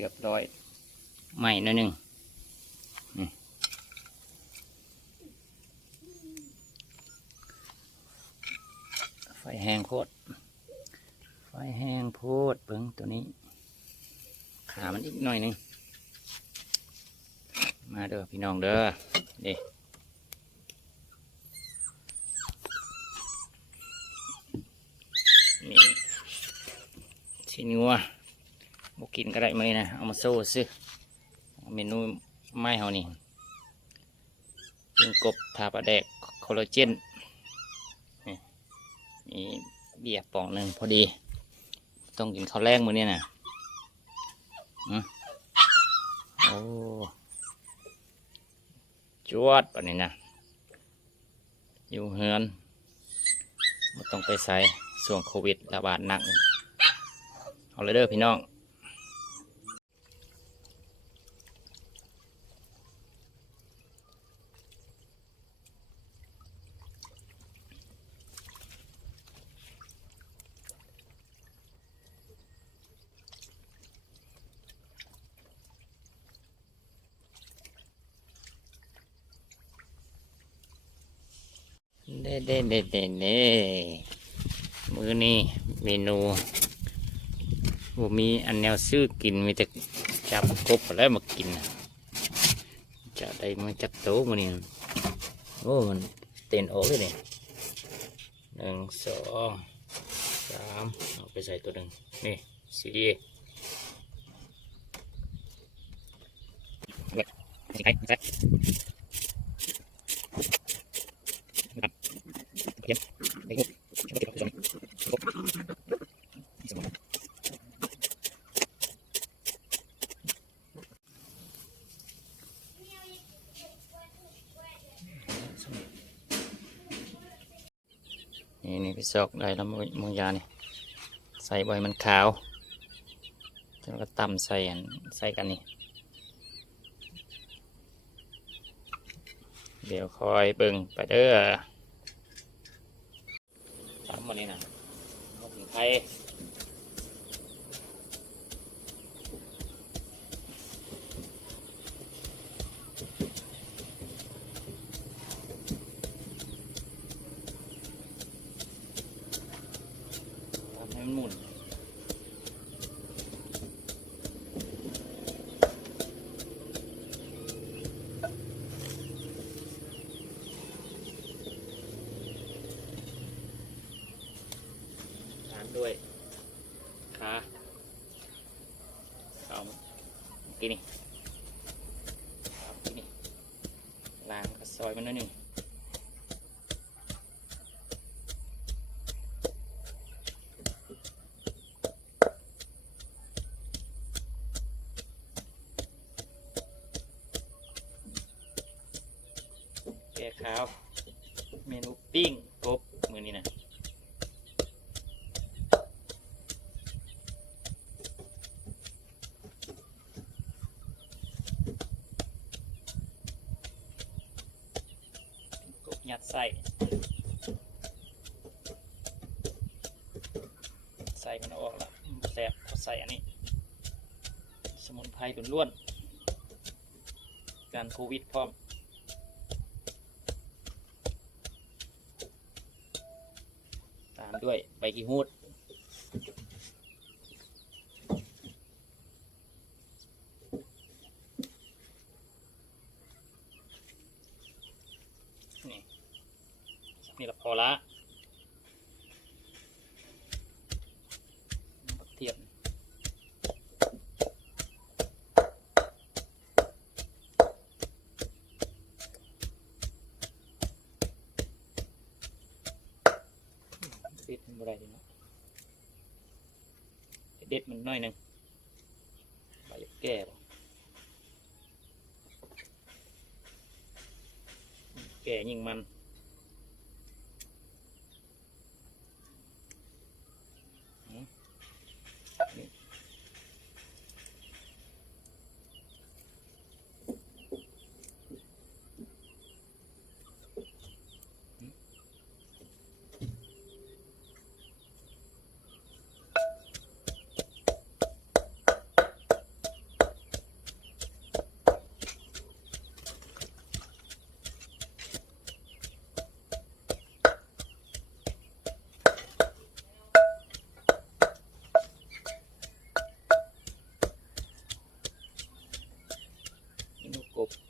เรียบร้อยใหม่หน่อยหนึ่งไฟแห้งโคตรไฟแห้งโพดเบิ้งตัวนี้ขามันอีกหน่อยหนึงมาเด้อพี่น้องเด้อนี่นี่ชิ้นงัวบกินก็ได้ไหมนะเอามาโซ่ซื้อเมนูไม้เฮานี่เป็นกบทาปลาแดกคอลลาเจนนี่เบียร์ป่องหนึ่งพอดีต้องกินข้าวแรงมื้อนี้นะโอ้จวดแบบนี้นะอยู่เฮือนไม่ต้องไปใส่ส่วงโควิดระบาดหนักเอาเลยเด้อพี่น้องเด้มื้อนี้เมนูบ่มีอันแนวซื้อกินมีแต่จับกบแล้วมากินจะได้มาจักโตมื้อนี้โอ้มันเต้นออกเลยนี่1 2 3เอาไปใส่ตัวหนึ่งนี่สีดีใส่ใส่นี่ไปซอกได้แล้วมงยานี่ใส่ใบมันขาวแล้วก็ตำใส่กันนี่เดี๋ยวคอยเบิ่งไปเด้อตำวันนี้นะนกไทยหมุนทานด้วยขาเอากินนี่กินนี่ล้างกระซอยมันนิดนึงแกะขาวเมนูปิ้งกบมือนี้นะกบยัดใส่มันออกแล้วแสบใส่อันนี้สมุนไพรล้วนๆการโควิดพร้อมตามด้วยใบกีฮูดนี่ละพอละเทียบเด็ดมันอะไรดีเนาะเด็ดมันน้อยหนึ่งใบแก่ยิ่งมัน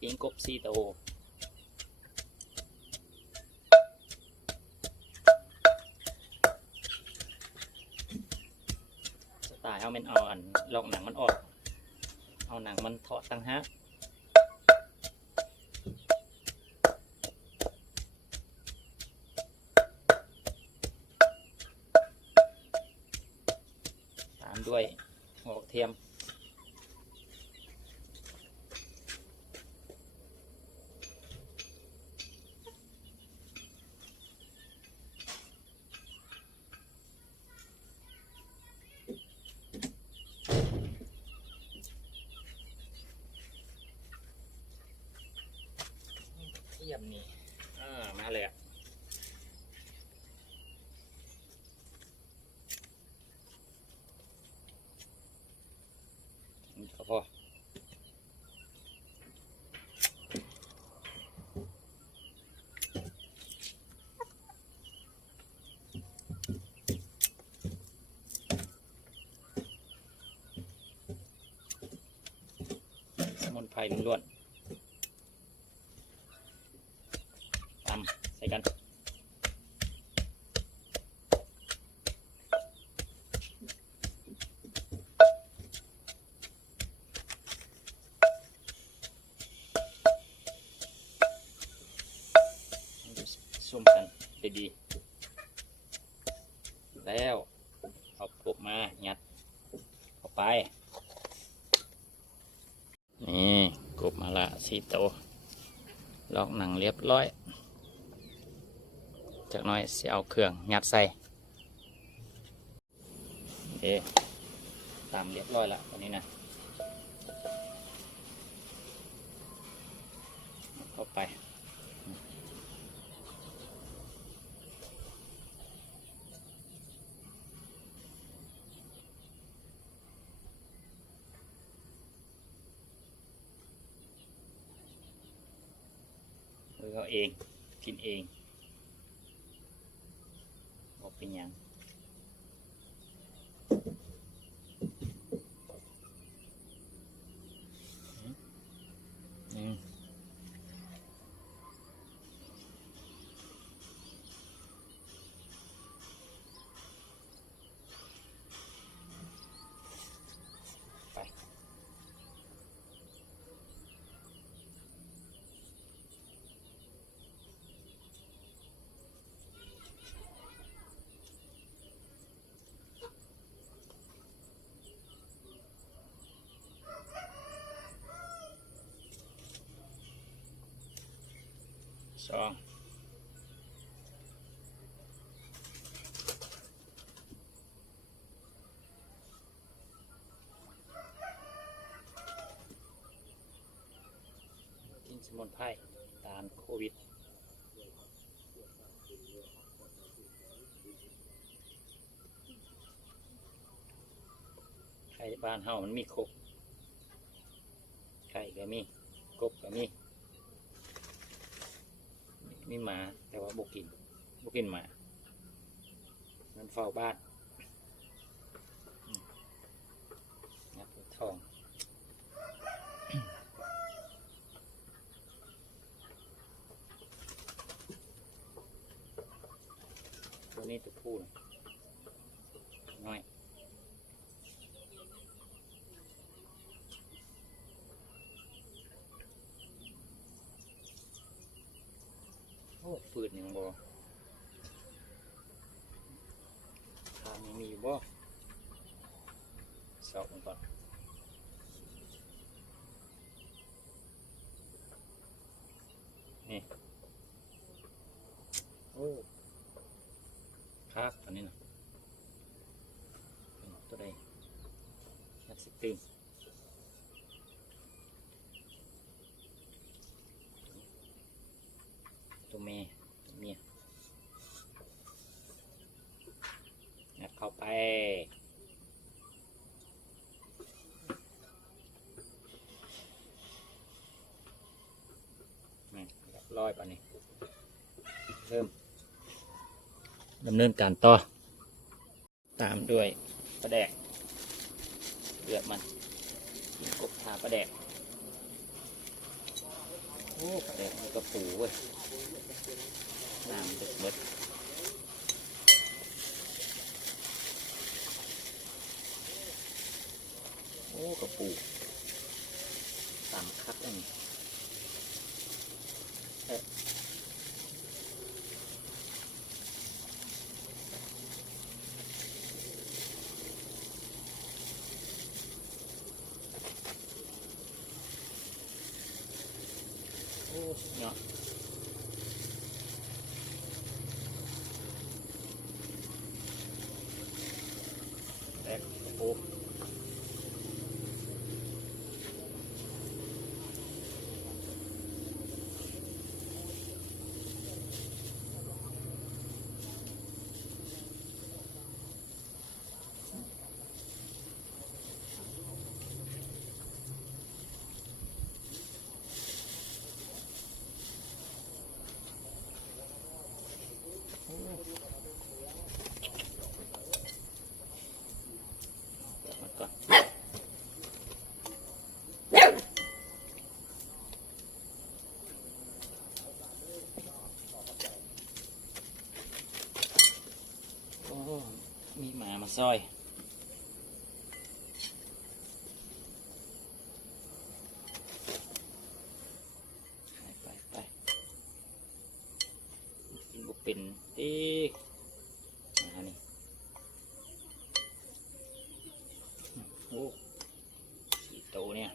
ปิ้งกบซีโตสไตล์เขาเป็นเอาอันลอกหนังมันออกเอาหนังมันทอดตั้งฮะตามด้วยหัวเทียมเทียมนี่มาเลยอ่ะก็พอสมุนไพรล้วนตำใส่กันส้มกันดีๆแล้วเอากบมายัดเข้าไปนี่กบมาละ4 ตัวลอกหนังเรียบร้อยจากน้อยเสียเอาเครื่องยัดใส่ตามเรียบร้อยละตอนนี้นะเข้าไปมือเขาเองกินเองบอกเป็นยังสองกินสมุนไพรตามโควิดไข่บ้านเฮามันมีครบไข่ก็มีกบก็มีหมาแต่ว่าบุกินหมามันเฝ้าบ้านงับทองตัวนี้ตัวผู้น้อยโอ้ฝืดยังบ่ทางยังมีอยู่บ่สอบมันก่อนนี่โอ้ครับอันนี้นะตัวใดนักสิตึงตัวเมียงัดเข้าไปนี่เรียบร้อยป่ะนี่เริ่มดำเนินการต่อตามด้วยปลาแดกเลือดมันกบทาปลาแดก อ้ปลาแดกมันกระปูเว้ยน้ำเดือดเบิดโอ้กระปูตามคัดอันนี้โอ้เนาะแดกกระปูมันก่อนโอ้มีหมามาซอยไปกินบุเป็นตีมานี่โอ้สี่ตัวเนี่ย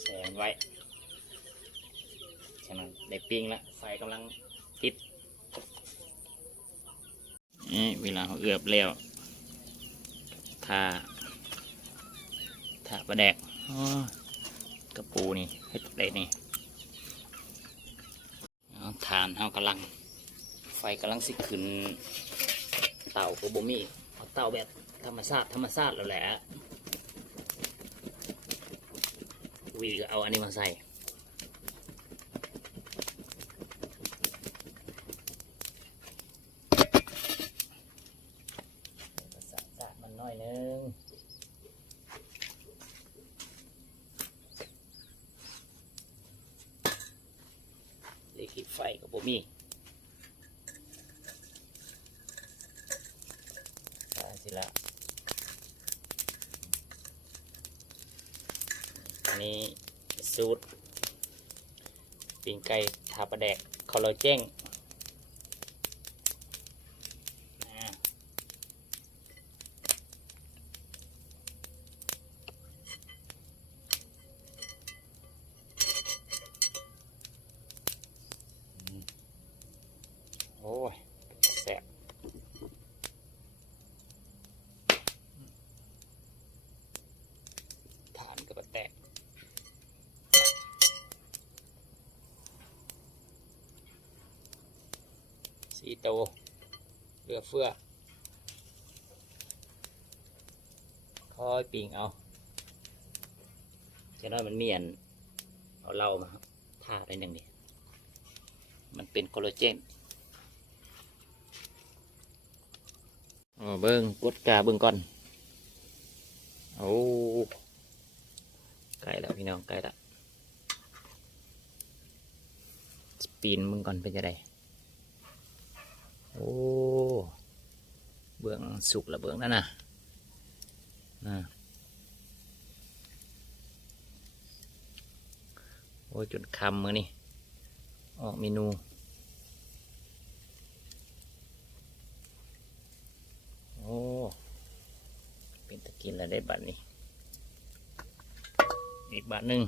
แสงไว้ฉะนั้นได้ปิ้งแล้วไฟกำลังติดนี่เวลาเขาเอือบแล้วถ้าปลาแดกอ๋อกระปูนี่เฮ็ดได้นี่ทานเขากำลังไฟกำลังสิขึ้นเต่าโกโบมีเอาเต่าแบบธรรมชาติแล้วแหละวีก็เอาอันนี้มาใส่สะมันน้อยนึงเลยขีดไฟกับโบมีสิละอันนี้สูตรปิ้งไก่ทาปลาแดกคอลลาเจนโอ้ยแซ่บทานกับปลาแดกสีโตเรือเฟือคอยปิ่งเอาจะน้อยมันเมียนเอาเหล้ามาท่าได้หนึ่งดิมันเป็นคอลลาเจนเบิ้งกดกาเบิ้งก่อนโอ้ไกลแล้วพี่น้องไกลแล้วสปีนมึงก่อนเป็นจะไดโอ้เบื้องสุกละเบื้องนั่นน่ะโอ้จนคำมือนี่ออกเมนูโอ้เป็นตะกินแล้วได้บัตรนี่อีกบาทหนึ่ง